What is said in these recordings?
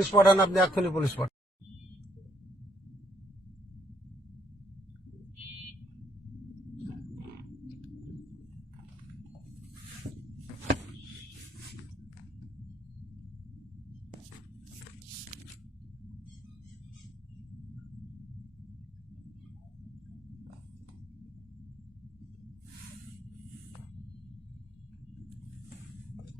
Police পাঠান, আপনি এক্ষুনি পুলিশ পাঠান।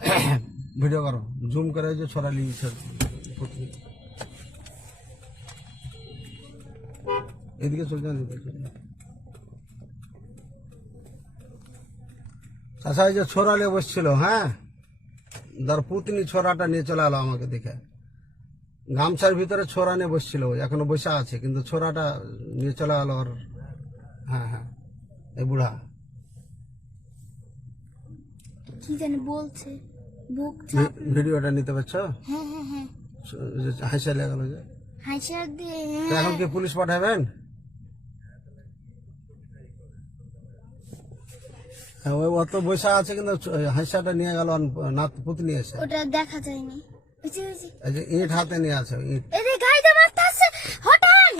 ভিডিও করো। জুম করে যে ছড়ালি এদিকে চলছে না এদিকে চলছে না। চাষা যে ছোড়ালে বসছিল হ্যাঁ? ধর পুতনি ছোড়াটা নিয়ে চলে এলো আমাকে দেখে। গামছার ভিতরে ছোড়া নিয়ে বসছিল এখনও বসে আছে কিন্তু ছোড়াটা নিয়ে চলে এলো ওর হ্যাঁ হ্যাঁ এই বুড়া। কি জানি বলছে ভিডিওটা নিতে পারছ? হ্যাঁ হ্যাঁ হ্যাঁ। হাসা লেগে যে। দিয়ে এখন কি পুলিশ পাঠাবেন? হ্যাঁ, ওই অত বৈশা আছে কিন্তু হাঁসাটা নিয়ে গেল নাত পুতনি এসে। ওটা দেখা যায়নি। ইট হাতে নিয়ে আছে ইট। গাড়িতে মারতে আসছে হঠাৎ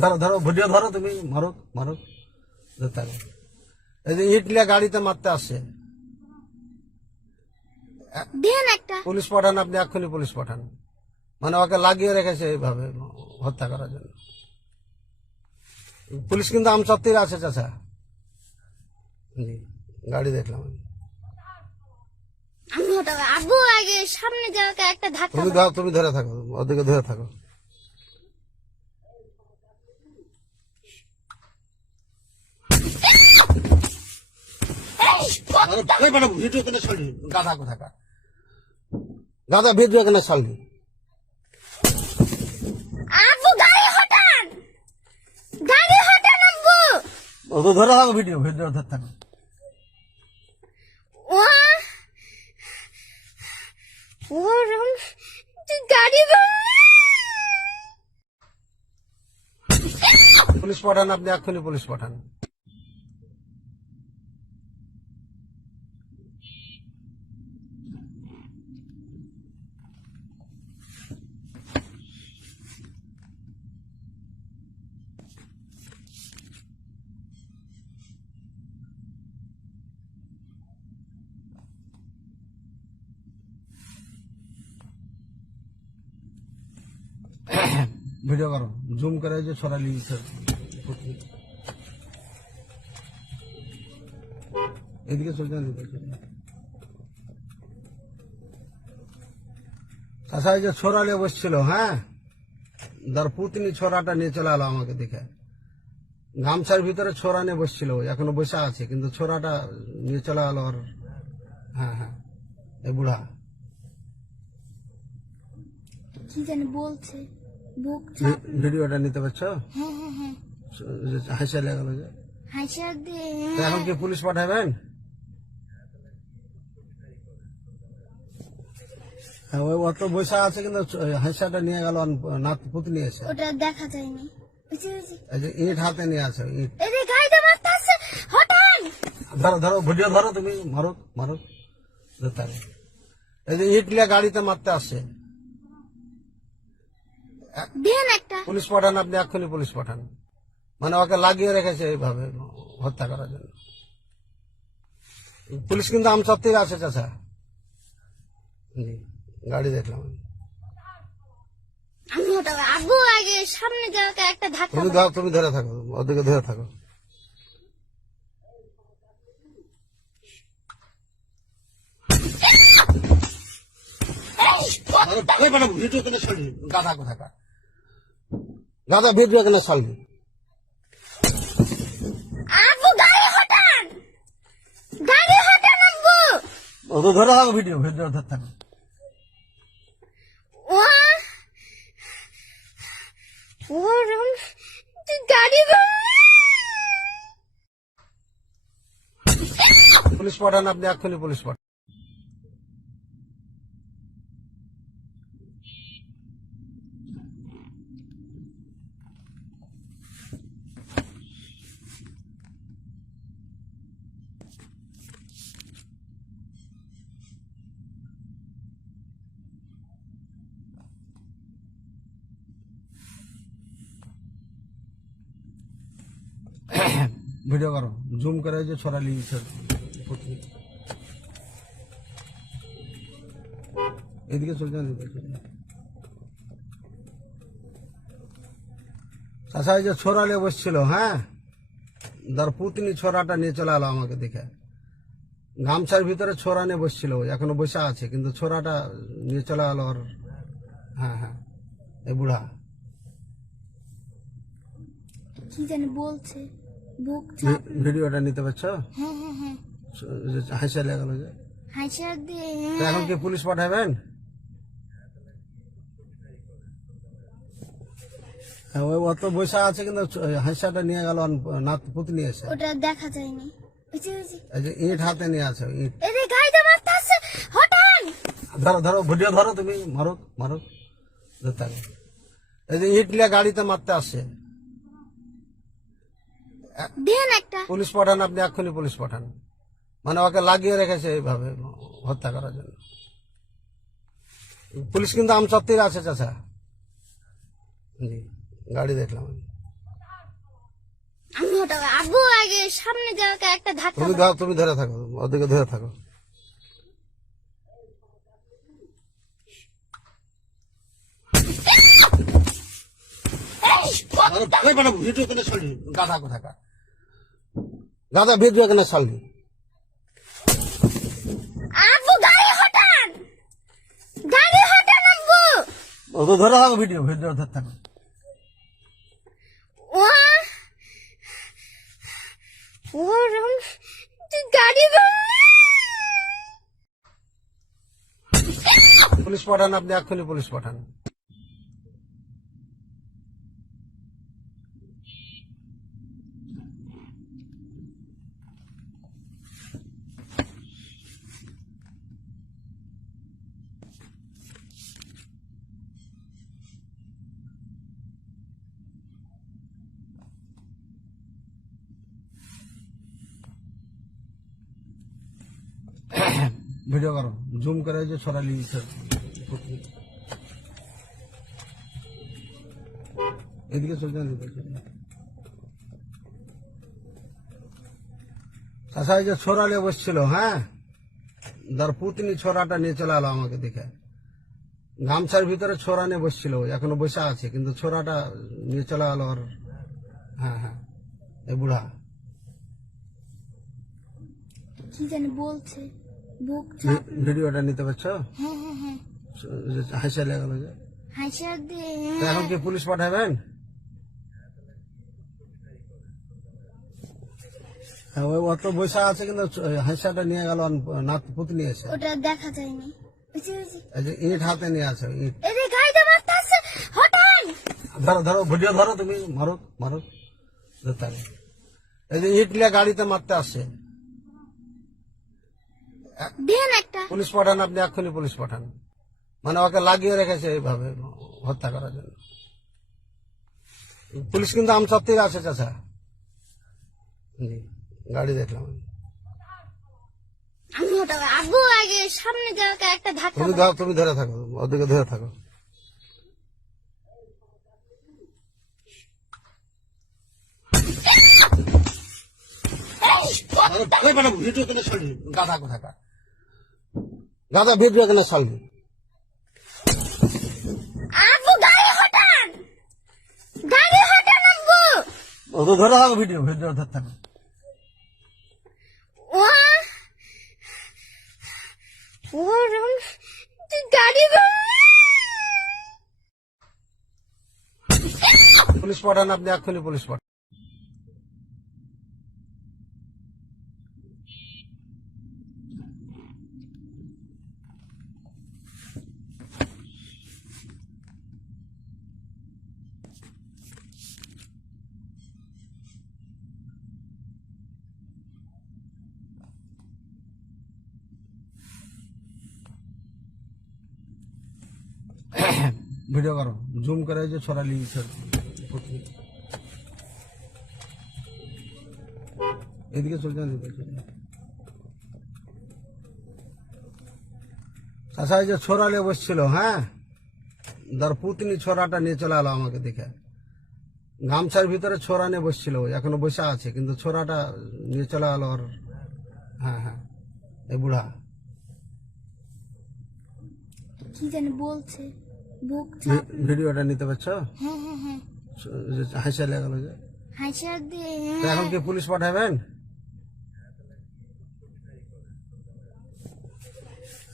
ধরো ধরো ভিডিও ধরো তুমি মারো মারো। ধরতে এই যে ইট নিয়ে গাড়িতে মারতে আসছে। দেন একটা। পুলিশ পাঠান আপনি এক্ষুনি পুলিশ পাঠান। মানে ওকে লাগিয়ে রেখেছে এইভাবে হত্যা করার জন্য। পুলিশ কিন্তু আম আমসত্তির আছে চাচা। জি গাড়ি দেখলাম আমি। আগে সামনে যাওয়াকে একটা ধাক্কা তুমি ধরো তুমি ধরে থাকো ওদিকে ধরে থাকো। ভিডিও কেন ছাড়লি? গাধা কোথাকার? গাধা ভিডিও কেন ছাড়লি? আবু গাড়ি হটান গাড়ি হটান ও তো ধরে থাকো ভিডিও ভিডিও ধরে থাকো। ওরম তুই গাড়ি পুলিশ পাঠান আপনি এক্ষুনি পুলিশ পাঠান। ভিডিও করো। জুম করে যে ছড়ালি এদিকে এদিকে চলছে না। এই যে ছোড়ালে বসছিল হ্যাঁ? ধর পুতনি ছোড়াটা নিয়ে চলে এলো আমাকে দেখে। গামছার ভিতরে ছোড়া নিয়ে বসছিল, এখনও বসে আছে, কিন্তু ছোড়াটা নিয়ে চলে এলো ওর হ্যাঁ হ্যাঁ এই বুড়া। কি জানি বলছে। বুক ভিডিওটা নিতে পারছ? হ্যাঁ হ্যাঁ হ্যাঁ। হাসা লেগে গেল যে। হাসিয়া দিয়ে এখন কি পুলিশ পাঠাবেন? হ্যাঁ, ওই অত বৈশা আছে কিন্তু হাঁসাটা নিয়ে গেল নাত পুতনি এসে ওটা দেখা যায়নি। ইট হাতে নিয়ে আছে ইট। ধরো ধরো ভিডিও ধরো তুমি মারো মারো এই যে ইট নিয়ে গাড়িতে মারতে আসছে। দেন একটা। পুলিশ পাঠান আপনি এক্ষুনি পুলিশ পাঠান। মানে ওকে লাগিয়ে রেখেছে এইভাবে হত্যা করার জন্য। পুলিশ কিন্তু আমসত্তির আছে চাচা। গাড়ি দেখলাম আমি। আমি হঠাৎ আবু আগে সামনে একটা ধাক্কা তুমি ধরো তুমি ধরে থাকো ওদিকে ধরে থাকো। ভিডিও ছাড়লি গাধা কোথাকার? গাধা ভিডিও কেন গাড়ি গাড়ি আবু! ও ধরে থাকো ভিডিও ভিডিও ধরে থাকো। ওরম গাড়ি পুলিশ পাঠান আপনি এক্ষুনি পুলিশ পাঠান। ভিডিও করো। জুম করে যে ছড়া লিখছে এদিকে চাষা যে ছোড়া নিয়ে বসছিল হ্যাঁ? তার পুতনি ছোড়াটা নিয়ে চলে এলো আমাকে দেখে। গামছার ভিতরে ছোড়া নিয়ে বসছিল, এখনও বসে আছে, কিন্তু ছোড়াটা নিয়ে চলে এলো ওর হ্যাঁ হ্যাঁ এই বুড়া। কি জানি বলছে। বুক চাপ। ভিডিওটা নিতে পারছ? হ্যাঁ হ্যাঁ হ্যাঁ। হাসে লেগে গেল যে। হাসিয়া দিয়ে এখন কি পুলিশ পাঠাবেন? হ্যাঁ, ওই অত বসে আছে কিন্তু হাঁসাটা নিয়ে গেল নাত পুতনি এসে। ওটা দেখা যায়নি। ইট হাতে নিয়ে আছে ইট। ধরো ধরো ভিডিও ধরো তুমি মারো মারো এই যে ইট নিয়ে গাড়িতে মারতে আসে দেন একটা পুলিশ পাঠান আপনি এক্ষুনি পুলিশ পাঠান মানে ওকে লাগিয়ে রেখেছে এইভাবে হত্যা করার জন্য পুলিশ কিন্তু আম আমসত্তির আছে চাচা জি গাড়ি দেখলাম আমি। আগে সামনে যাওয়াকে একটা ধাক্কা তুমি দাও তুমি ধরে থাকো ওদিকে ধরে থাকো গাধা কোথাকার গাধা ভিডিও কেন ছাড়লি আবু গাড়ি হঠাৎ গাড়ি হঠাৎ আব্বু! ও ধরে থাকো ভিডিও ভিডিও ধরে থাকো পুলিশ পাঠান আপনি এক্ষুনি পুলিশ পাঠান। ভিডিও করো। জুম করে যে ছড়া লিখছে এদিকে চলছে না এদিকে চাষা যে ছোড়া নিয়ে বসছিল হ্যাঁ? তার পুতনি ছোড়াটা নিয়ে চলে এলো আমাকে দেখে। গামছার ভিতরে ছোড়া নিয়ে বসছিল এখনও বসে আছে, কিন্তু ছোড়াটা নিয়ে চলে এলো আর হ্যাঁ হ্যাঁ এই বুড়া। কি জানি বলছে? বুক ভিডিওটা নিতে পারছ? হ্যাঁ হ্যাঁ হ্যাঁ। হাসে লেগে গেল যে। হাসিয়া দিয়ে এখন কি পুলিশ পাঠাবেন? হ্যাঁ, ওই অত বসে আছে কিন্তু হাঁসাটা নিয়ে গেল নাত পুতনি এসে। ওটা দেখা যায়নি। ইট হাতে নিয়ে আছে ইট। আসছে ধরো ধরো ভিডিও ধরো তুমি মারো মারো। এই যে ইট গাড়িতে মারতে আসে। দেন একটা পুলিশ পাঠান আপনি এক্ষুনি পুলিশ পাঠান। মানে ওকে লাগিয়ে রেখেছে এইভাবে হত্যা করার জন্য। পুলিশ কিন্তু আমসত্তির আছে চাচা। জি গাড়ি দেখলাম। আমি। আমি তুমি ধরে থাকো ওদিকে ধরে থাকো। ছাড়লি গাধা কোথাকার? গাধা ভিডিও গাড়ি গাড়ি হঠাৎ আব্বু ও ধরে থাকো ভিডিও ভিডিও ধরে থাকো। পুলিশ পাঠান আপনি এক্ষুনি পুলিশ পাঠান। ভিডিও করো। জুম করে যে ছড়া লিখছে এদিকে চলছে না এদিকে চলছে চাষা যে ছোড়া নিয়ে বসছিল হ্যাঁ? তার পুতনি ছোড়াটা নিয়ে চলে এলো আমাকে দেখে। গামছার ভিতরে ছোরা নিয়ে বসছিল, এখনও বসে আছে, কিন্তু ছোরাটা নিয়ে চলে গেল ওর হ্যাঁ হ্যাঁ এই বুড়া। কি জানি বলছে? বুক চাপ ভিডিওটা নিতে পারছ? হ্যাঁ হ্যাঁ হ্যাঁ। হাসা লেগে গেল যে। দিয়ে এখন কি পুলিশ পাঠাবেন?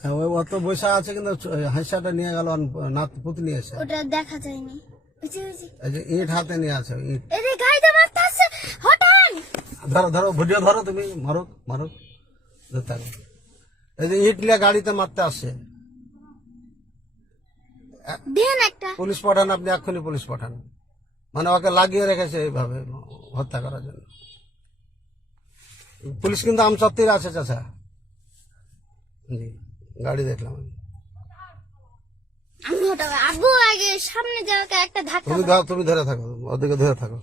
হ্যাঁ, ওই অত বসে আছে কিন্তু হাঁসাটা নিয়ে গেল নাত পুতনি এসে। ওটা দেখা যায়নি। ইট হাতে নিয়ে আছে ইট। ধরো ধরো ভিডিও ধরো তুমি। মারুক মারুক। এই যে ইট নিয়ে গাড়িতে মারতে আসছে। দেন একটা। পুলিশ পাঠান আপনি এক্ষুনি পুলিশ পাঠান। মানে ওকে লাগিয়ে রেখেছে এইভাবে হত্যা করার জন্য। পুলিশ কিন্তু আমসত্তির আছে চাচা। জি গাড়ি দেখলাম আমি। আমি আবু আগে সামনে যাওয়াকে একটা ধাক্কা তুমি তুমি ধরে থাকো ওদিকে ধরে থাকো।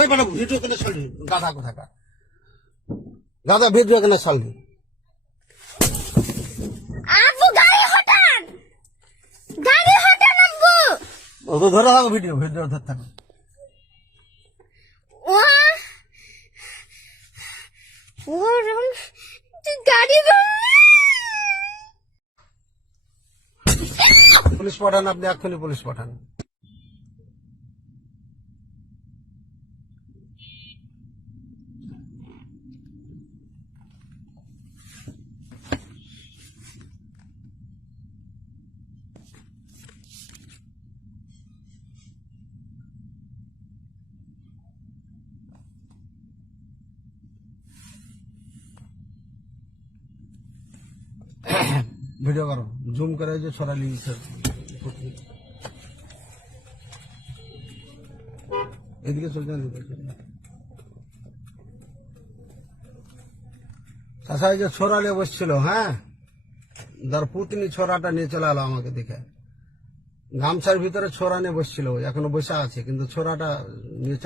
ওই মানে ভিডিও কেন গাধা কোথাকার? গাধা ভিডিও কেন গাড়ি গাড়ি ও ধরে থাকো ভিডিও ভিডিও ধরে থাকো। ওরম তুই গাড়ি পুলিশ পাঠান আপনি এক্ষুনি পুলিশ পাঠান। ভিডিও করো। জুম করে যে ছড়ালি এদিকে চলছে না, এদিকে চলছে চাষা যে ছোড়ালে বসছিল হ্যাঁ? তার পুতনি ছোড়াটা নিয়ে চলে এলো আমাকে দেখে। গামছার ভিতরে ছোড়া নিয়ে বসছিল, এখনও বসে আছে, কিন্তু ছোড়াটা নিয়ে চলে